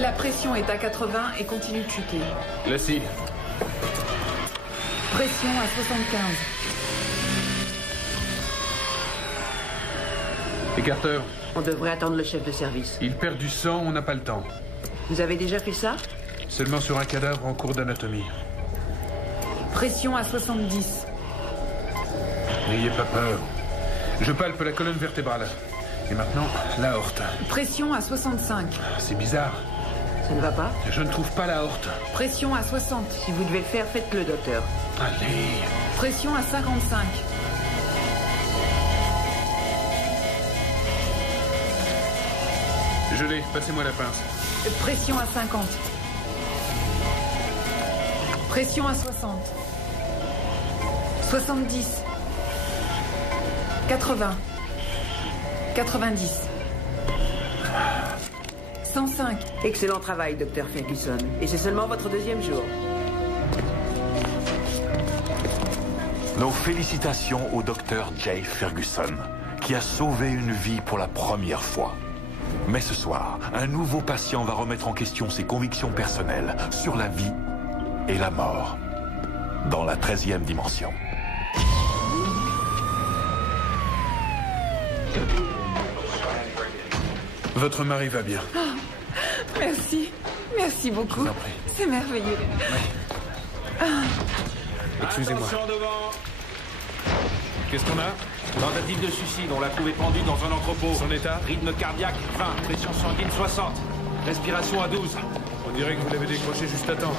La pression est à 80 et continue de chuter. La scie. Pression à 75. Et Carter? On devrait attendre le chef de service. Il perd du sang, on n'a pas le temps. Vous avez déjà fait ça? Seulement sur un cadavre en cours d'anatomie. Pression à 70. N'ayez pas peur. Je palpe la colonne vertébrale. Et maintenant, l'aorte. Pression à 65. C'est bizarre. Ça ne va pas? Je ne trouve pas l'aorte. Pression à 60. Si vous devez le faire, faites-le, docteur. Allez. Pression à 55. Je l'ai. Passez-moi la pince. Pression à 50. Pression à 60. 70. 80. 90. 105. Excellent travail, docteur Ferguson. Et c'est seulement votre deuxième jour. Nos félicitations au docteur Jay Ferguson, qui a sauvé une vie pour la première fois. Mais ce soir, un nouveau patient va remettre en question ses convictions personnelles sur la vie et la mort dans la 13e dimension. Votre mari va bien. Oh, merci. Merci beaucoup. C'est merveilleux. Excusez-moi. Attention devant. Qu'est-ce qu'on a? Tentative de suicide, on l'a trouvé pendu dans un entrepôt. Son état? Rythme cardiaque 20, pression sanguine 60, respiration à 12. On dirait que vous l'avez décroché juste à temps.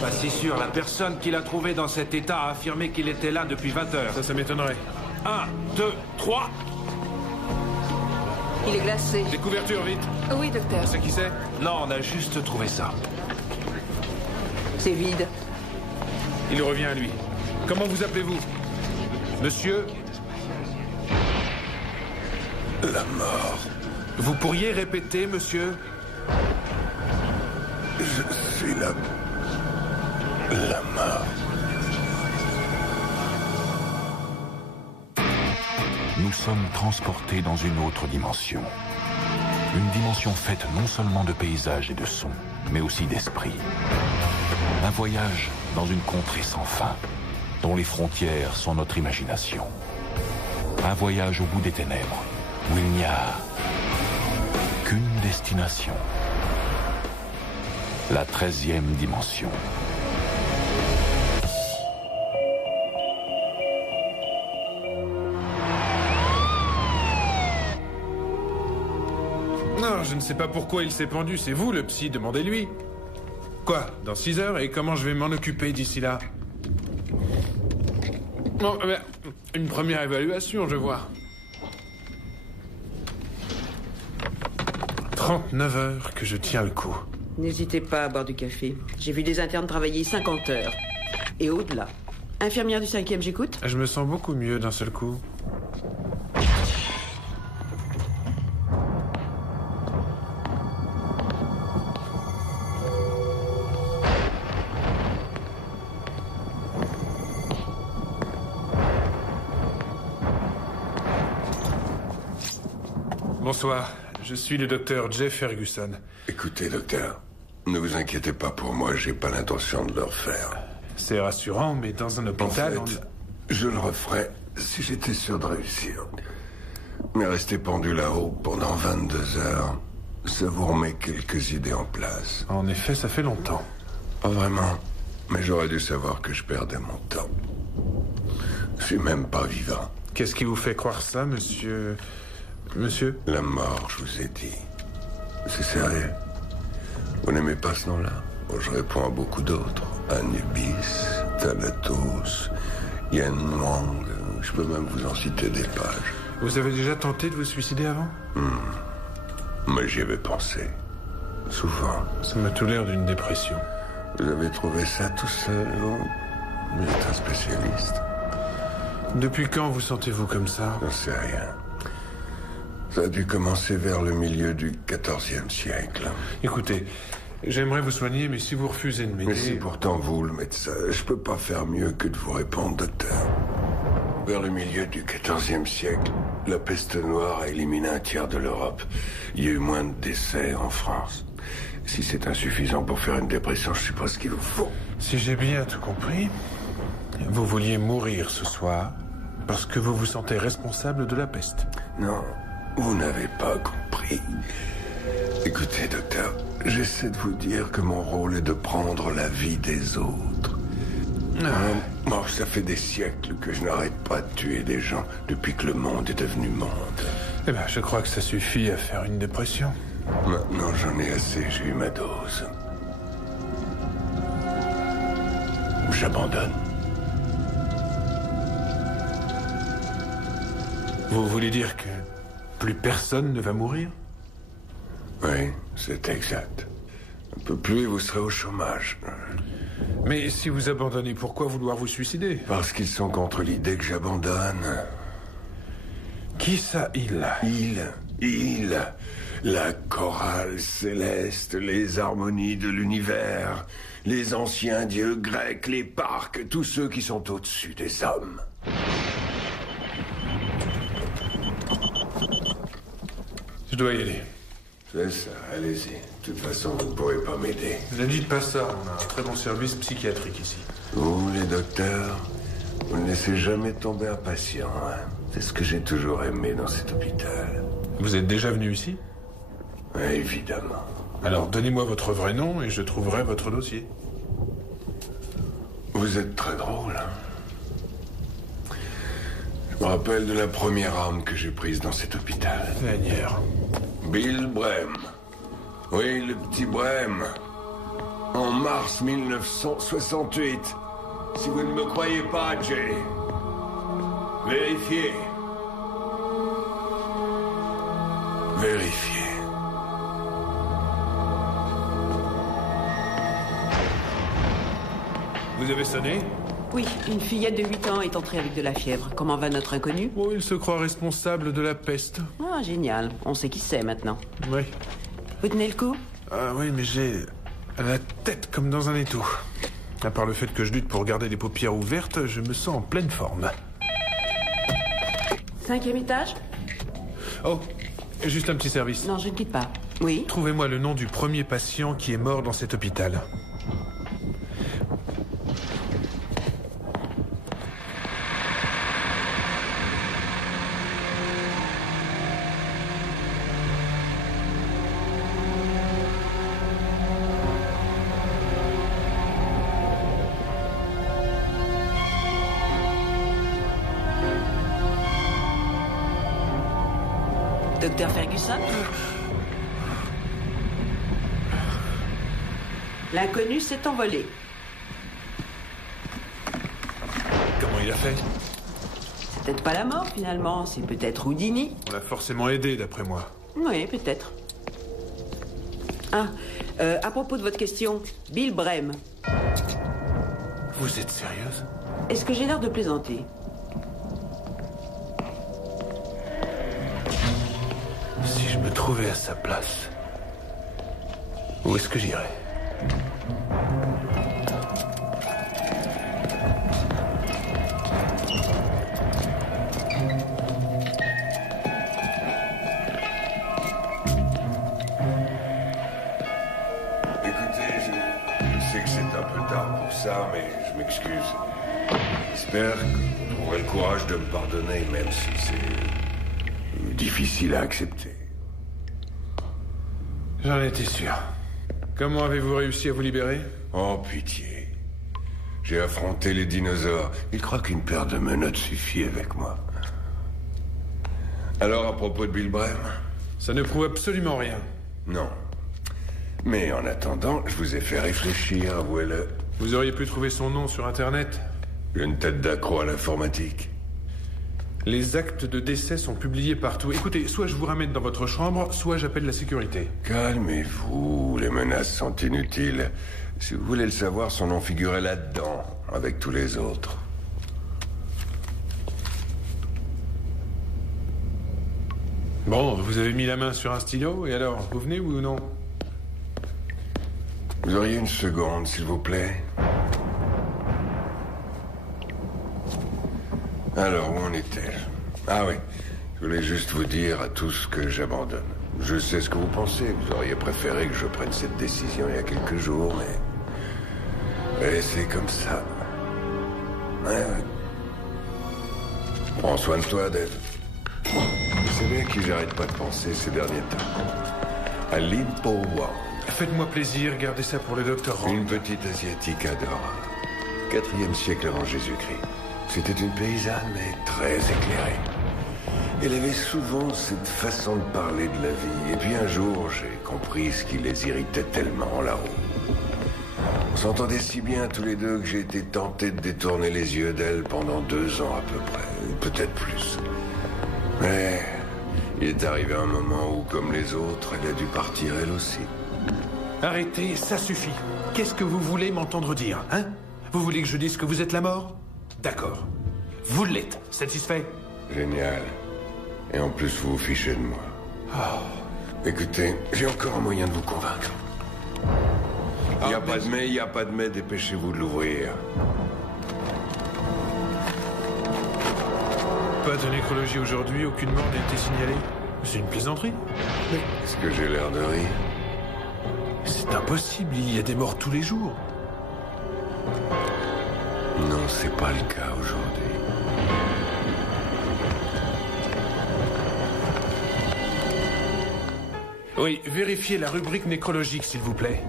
Pas si sûr, la personne qui l'a trouvé dans cet état a affirmé qu'il était là depuis 20 heures. Ça m'étonnerait. 1, 2, 3. Il est glacé. Des couvertures, vite. Oui, docteur. C'est qui c'est? Non, on a juste trouvé ça. C'est vide. Il revient à lui. Comment vous appelez-vous? Monsieur? La mort. Vous pourriez répéter, monsieur? Je suis la mort. Nous sommes transportés dans une autre dimension. Une dimension faite non seulement de paysages et de sons, mais aussi d'esprit. Un voyage dans une contrée sans fin, dont les frontières sont notre imagination. Un voyage au bout des ténèbres, où il n'y a qu'une destination. La 13e dimension. Non, je ne sais pas pourquoi il s'est pendu. C'est vous, le psy. Demandez-lui. Quoi? Dans 6 heures? Et comment je vais m'en occuper d'ici là? Bon, une première évaluation, je vois. 39 heures que je tiens le coup. N'hésitez pas à boire du café. J'ai vu des internes travailler 50 heures. Et au-delà. Infirmière du 5e, j'écoute? Je me sens beaucoup mieux d'un seul coup. Bonsoir, je suis le docteur Jay Ferguson. Écoutez, docteur, ne vous inquiétez pas pour moi, j'ai pas l'intention de le refaire. C'est rassurant, mais dans un hôpital... En fait, je le referais si j'étais sûr de réussir. Mais rester pendu là-haut pendant 22 heures, ça vous remet quelques idées en place. En effet, ça fait longtemps. Pas vraiment, mais j'aurais dû savoir que je perdais mon temps. Je suis même pas vivant. Qu'est-ce qui vous fait croire ça, monsieur... Monsieur? La mort, je vous ai dit. C'est sérieux. Vous n'aimez pas ce nom-là? Bon, je réponds à beaucoup d'autres. Anubis, Thanatos, Yen Wang. Je peux même vous en citer des pages. Vous avez déjà tenté de vous suicider avant? Mais j'y avais pensé. Souvent. Ça m'a tout l'air d'une dépression. Vous avez trouvé ça tout seul, vous? Vous êtes un spécialiste. Depuis quand vous sentez-vous comme ça? J'en sais rien. Ça a dû commencer vers le milieu du XIVe siècle. Écoutez, j'aimerais vous soigner, mais si vous refusez de m'aider... Mais si pourtant vous, le médecin, je peux pas faire mieux que de vous répondre, docteur. Vers le milieu du XIVe siècle, la peste noire a éliminé un tiers de l'Europe. Il y a eu moins de décès en France. Si c'est insuffisant pour faire une dépression, je sais pas ce qu'il vous faut. Si j'ai bien tout compris, vous vouliez mourir ce soir parce que vous vous sentez responsable de la peste. Non, vous n'avez pas compris. Écoutez, docteur, j'essaie de vous dire que mon rôle est de prendre la vie des autres. Moi, ça fait des siècles que je n'arrête pas de tuer des gens depuis que le monde est devenu monde. Eh ben, je crois que ça suffit à faire une dépression. Maintenant, j'en ai assez, j'ai eu ma dose. J'abandonne. Vous voulez dire que plus personne ne va mourir? Oui, c'est exact. Un peu plus et vous serez au chômage. Mais si vous abandonnez, pourquoi vouloir vous suicider? Parce qu'ils sont contre l'idée que j'abandonne. Qui ça, il? Il. La chorale céleste, les harmonies de l'univers, les anciens dieux grecs, les parcs, tous ceux qui sont au-dessus des hommes. Je dois y aller. C'est ça, allez-y. De toute façon, vous ne pourrez pas m'aider. Ne dites pas ça, on a un très bon service psychiatrique ici. Vous, les docteurs, vous ne laissez jamais tomber un patient, hein. C'est ce que j'ai toujours aimé dans cet hôpital. Vous êtes déjà venu ici? Évidemment. Alors donnez-moi votre vrai nom et je trouverai votre dossier. Vous êtes très drôle, hein. Je me rappelle de la première arme que j'ai prise dans cet hôpital. Seigneur. Bill Brem. Oui, le petit Brem. En mars 1968. Si vous ne me croyez pas, Jay, vérifiez. Vérifiez. Vous avez sonné? Oui, une fillette de 8 ans est entrée avec de la fièvre. Comment va notre inconnu? Oh, il se croit responsable de la peste. Ah, génial. On sait qui c'est maintenant. Oui. Vous tenez le coup? Ah oui, mais j'ai la tête comme dans un étau. À part le fait que je lutte pour garder les paupières ouvertes, je me sens en pleine forme. 5e étage? Oh, juste un petit service. Non, je ne quitte pas. Oui? Trouvez-moi le nom du premier patient qui est mort dans cet hôpital. Docteur Ferguson? L'inconnu s'est envolé. Comment il a fait? C'est peut-être pas la mort, finalement. C'est peut-être Houdini. On l'a forcément aidé, d'après moi. Oui, peut-être. Ah, à propos de votre question, Bill Brem. Vous êtes sérieuse? Est-ce que j'ai l'air de plaisanter? Si je me trouvais à sa place, où est-ce que j'irais? Écoutez, je sais que c'est un peu tard pour ça, mais je m'excuse. J'espère que vous trouverez le courage de me pardonner, même si c'est difficile à accepter. J'en étais sûr. Comment avez-vous réussi à vous libérer? Oh, pitié. J'ai affronté les dinosaures. Ils croient qu'une paire de menottes suffit avec moi. Alors, à propos de Bill Brem? Ça ne prouve absolument rien. Non. Mais en attendant, je vous ai fait réfléchir, avouez-le. Vous auriez pu trouver son nom sur Internet? J'ai une tête d'accro à l'informatique. Les actes de décès sont publiés partout. Écoutez, soit je vous ramène dans votre chambre, soit j'appelle la sécurité. Calmez-vous, les menaces sont inutiles. Si vous voulez le savoir, son nom figurait là-dedans, avec tous les autres. Bon, vous avez mis la main sur un stylo, et alors, vous venez ou non? Vous auriez une seconde, s'il vous plaît? Alors, où en était-je? Ah oui, je voulais juste vous dire à tous que j'abandonne. Je sais ce que vous pensez. Vous auriez préféré que je prenne cette décision il y a quelques jours, mais c'est comme ça. Ouais. Prends soin de toi, Dave. Vous savez à qui j'arrête pas de penser ces derniers temps? À Lin Po Wang. Faites-moi plaisir, gardez ça pour le docteur Rand. Une petite asiatique adorable. 4e siècle avant Jésus-Christ. C'était une paysanne, mais très éclairée. Elle avait souvent cette façon de parler de la vie. Et puis un jour, j'ai compris ce qui les irritait tellement là-haut. On s'entendait si bien tous les deux que j'ai été tenté de détourner les yeux d'elle pendant 2 ans à peu près. Peut-être plus. Mais il est arrivé un moment où, comme les autres, elle a dû partir elle aussi. Arrêtez, ça suffit. Qu'est-ce que vous voulez m'entendre dire, hein? Vous voulez que je dise que vous êtes la mort? D'accord. Vous l'êtes. Satisfait? Génial. Et en plus, vous vous fichez de moi. Écoutez, j'ai encore un moyen de vous convaincre. Il n'y a pas de mais, dépêchez-vous de l'ouvrir. Pas de nécrologie aujourd'hui, aucune mort n'a été signalée. C'est une plaisanterie. Est-ce que j'ai l'air de rire? C'est impossible, il y a des morts tous les jours. Non, c'est pas le cas aujourd'hui. Oui, vérifiez la rubrique nécrologique, s'il vous plaît.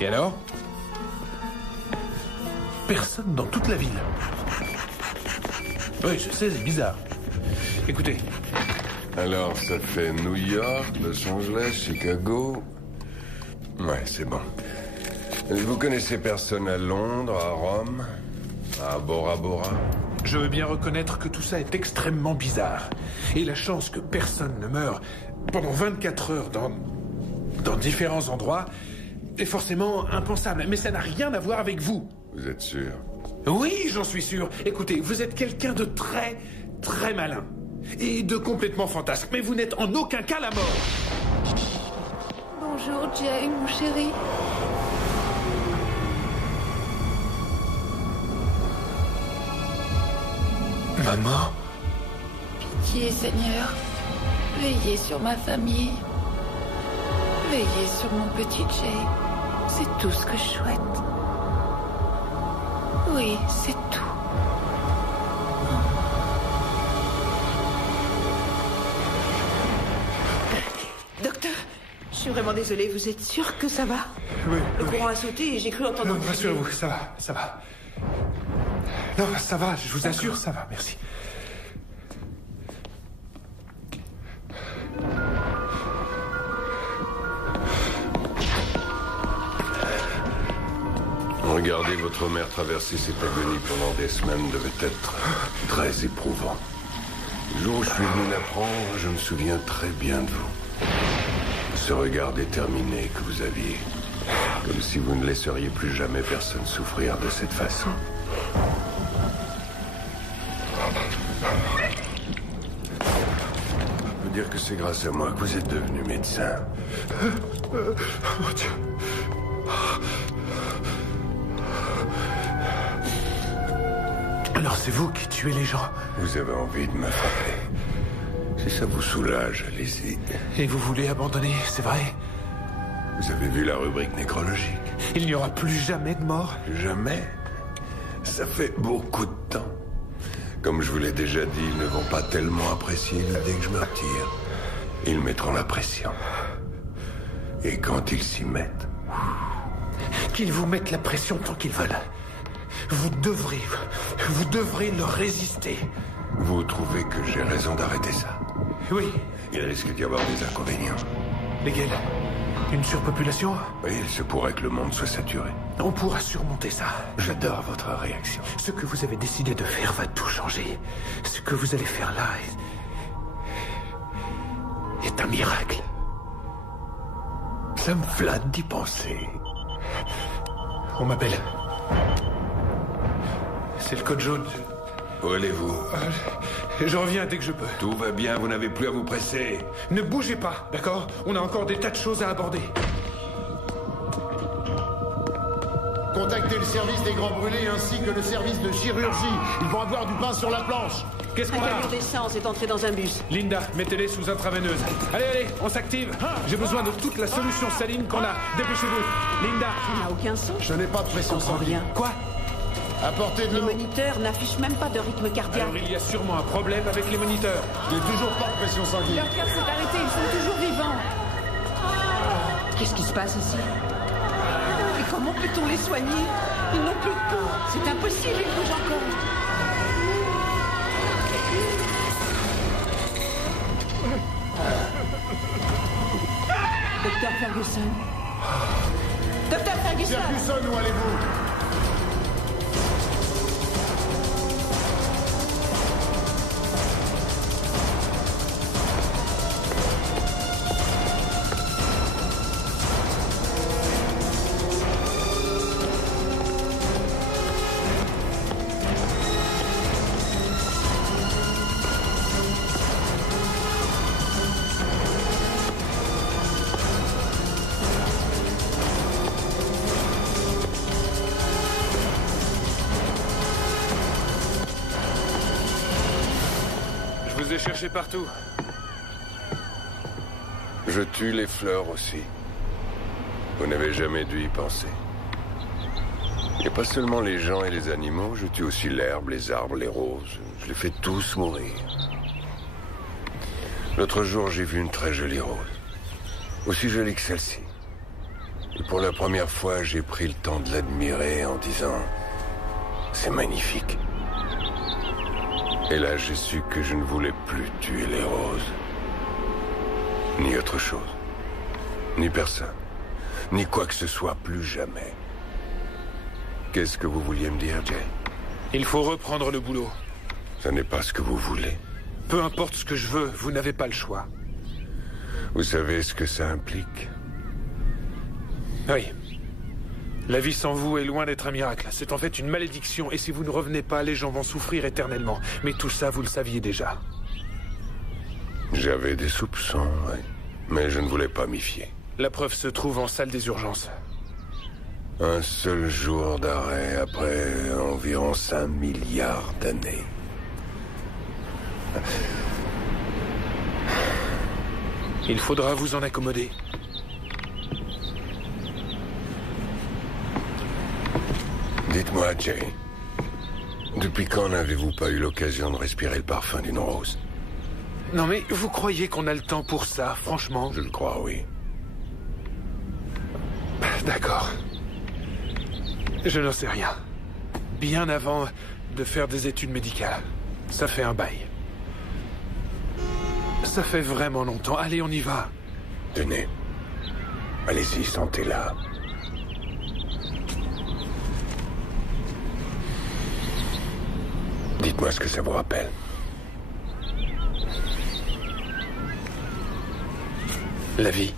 Et alors? Personne dans toute la ville. Oui, je sais, c'est bizarre. Écoutez. Alors, ça fait New York, Los Angeles, Chicago... Ouais, c'est bon. Vous connaissez personne à Londres, à Rome, à Bora Bora? Je veux bien reconnaître que tout ça est extrêmement bizarre. Et la chance que personne ne meure pendant 24 heures dans différents endroits est forcément impensable. Mais ça n'a rien à voir avec vous. Vous êtes sûr? Oui, j'en suis sûr. Écoutez, vous êtes quelqu'un de très, très malin. Et de complètement fantasque. Mais vous n'êtes en aucun cas la mort. Bonjour, Jay, mon chéri. Maman? Pitié, Seigneur. Veillez sur ma famille. Veillez sur mon petit Jay. C'est tout ce que je souhaite. Oui, c'est tout. Docteur, je suis vraiment désolée, vous êtes sûr que ça va? Oui. Le courant a sauté et j'ai cru entendre... Non, rassurez-vous, ça va. Non, ça va, je vous assure, ça va, merci. Regardez votre mère traverser cette agonie pendant des semaines devait être très éprouvant. Le jour où je suis venu l'apprendre, je me souviens très bien de vous. Ce regard déterminé que vous aviez. Comme si vous ne laisseriez plus jamais personne souffrir de cette façon. On peut dire que c'est grâce à moi que vous êtes devenu médecin. Mon Dieu. Alors c'est vous qui tuez les gens? Vous avez envie de me frapper. Si ça vous soulage, allez-y. Et vous voulez abandonner, c'est vrai? Vous avez vu la rubrique nécrologique? Il n'y aura plus jamais de mort? Jamais. Ça fait beaucoup de temps. Comme je vous l'ai déjà dit, ils ne vont pas tellement apprécier l'idée que je me retire. Ils mettront la pression. Et quand ils s'y mettent... Qu'ils vous mettent la pression tant qu'ils veulent. Vous devrez leur résister. Vous trouvez que j'ai raison d'arrêter ça? Oui. Il risque d'y avoir des inconvénients. Lesquels? Une surpopulation? Oui, il se pourrait que le monde soit saturé. On pourra surmonter ça. J'adore votre réaction. Ce que vous avez décidé de faire va tout changer. Ce que vous allez faire là est un miracle. Ça me flatte d'y penser. On m'appelle. C'est le code jaune. Où allez-vous? Je reviens dès que je peux. Tout va bien, vous n'avez plus à vous presser. Ne bougez pas, d'accord? On a encore des tas de choses à aborder. Contactez le service des grands brûlés ainsi que le service de chirurgie. Ils vont avoir du pain sur la planche. Qu'est-ce Un qu'on a? camion d'essence est entré dans un bus. Linda, mettez-les sous intraveineuse. Allez, on s'active. J'ai besoin de toute la solution saline qu'on a. Dépêchez-vous. Linda. Ça n'a aucun sens. Je n'ai pas de pression Je comprends sanguine. rien. Quoi? Apportez de Les l'eau. moniteurs n'affichent même pas de rythme cardiaque. Alors il y a sûrement un problème avec les moniteurs. Je n'ai toujours pas de pression sanguine. Leur cœur s'est arrêté, ils sont toujours vivants. Qu'est-ce qui se passe ici? Et comment peut-on les soigner? Ils n'ont plus de peau. C'est impossible, ils bougent encore. Docteur Ferguson. Docteur Ferguson. Ferguson, où allez-vous? Je vous ai cherché partout. Je tue les fleurs aussi. Vous n'avez jamais dû y penser. Il n'y a pas seulement les gens et les animaux, je tue aussi l'herbe, les arbres, les roses. Je les fais tous mourir. L'autre jour, j'ai vu une très jolie rose. Aussi jolie que celle-ci. Et pour la première fois, j'ai pris le temps de l'admirer en disant « C'est magnifique ». Et là, j'ai su que je ne voulais plus tuer les roses. Ni autre chose. Ni personne. Ni quoi que ce soit, plus jamais. Qu'est-ce que vous vouliez me dire, Jay? Il faut reprendre le boulot. Ce n'est pas ce que vous voulez. Peu importe ce que je veux, vous n'avez pas le choix. Vous savez ce que ça implique? Oui. La vie sans vous est loin d'être un miracle. C'est en fait une malédiction, et si vous ne revenez pas, les gens vont souffrir éternellement. Mais tout ça, vous le saviez déjà. J'avais des soupçons, oui. Mais je ne voulais pas m'y fier. La preuve se trouve en salle des urgences. Un seul jour d'arrêt après environ 5 milliards d'années. Il faudra vous en accommoder. Dites-moi, Jay, depuis quand n'avez-vous pas eu l'occasion de respirer le parfum d'une rose? Non mais, vous croyez qu'on a le temps pour ça, franchement? Je le crois, oui. D'accord. Je n'en sais rien. Bien avant de faire des études médicales. Ça fait un bail. Ça fait vraiment longtemps. Allez, on y va. Tenez. Allez-y, sentez-la. Dites-moi ce que ça vous rappelle. La vie.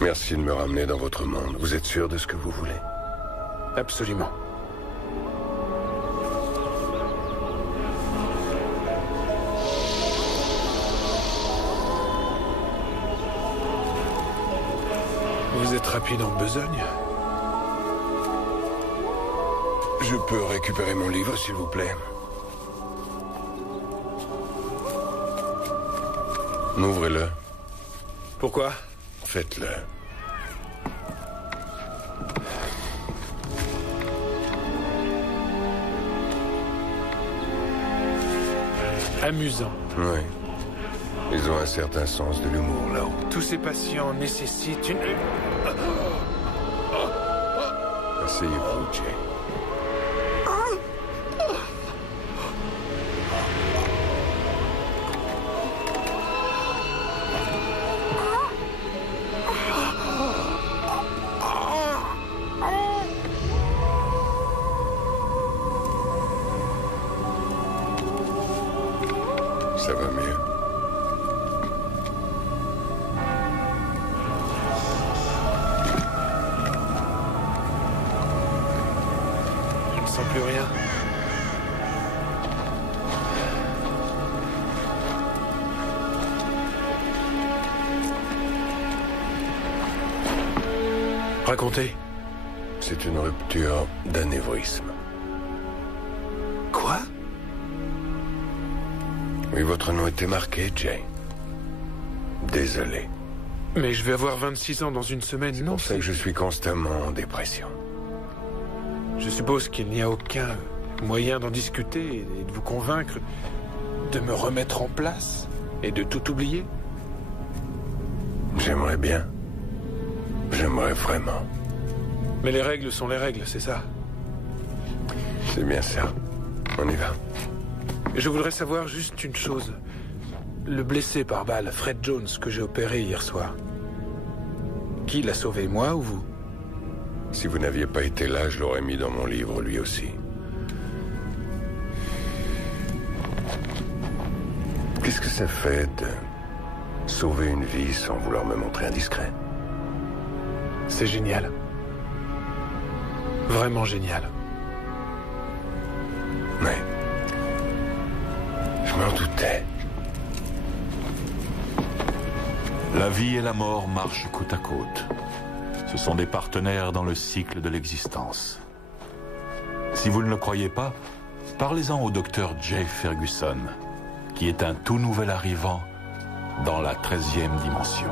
Merci de me ramener dans votre monde. Vous êtes sûr de ce que vous voulez? Absolument. Vous êtes rapide en besogne. Je peux récupérer mon livre, s'il vous plaît? Ouvrez-le. Pourquoi? Faites-le. Amusant. Oui. Ils ont un certain sens de l'humour, là-haut. Tous ces patients nécessitent une... Asseyez-vous, Jay. Ça va mieux? Je ne sens plus rien. Racontez. C'est une rupture d'anévrisme. Quoi? Oui, votre nom était marqué, Jay. Désolé. Mais je vais avoir 26 ans dans une semaine, C'est non? pour ça que je suis constamment en dépression. Je suppose qu'il n'y a aucun moyen d'en discuter et de vous convaincre de me remettre en place et de tout oublier. J'aimerais bien. J'aimerais vraiment. Mais les règles sont les règles, c'est ça? C'est bien ça. On y va. Je voudrais savoir juste une chose. Le blessé par balle, Fred Jones, que j'ai opéré hier soir. Qui l'a sauvé, moi ou vous? Si vous n'aviez pas été là, je l'aurais mis dans mon livre, lui aussi. Qu'est-ce que ça fait de sauver une vie sans vouloir me montrer indiscret? C'est génial. Vraiment génial. Ouais. Je m'en doutais. La vie et la mort marchent côte à côte. Ce sont des partenaires dans le cycle de l'existence. Si vous ne le croyez pas, parlez-en au docteur Jay Ferguson, qui est un tout nouvel arrivant dans la 13e dimension.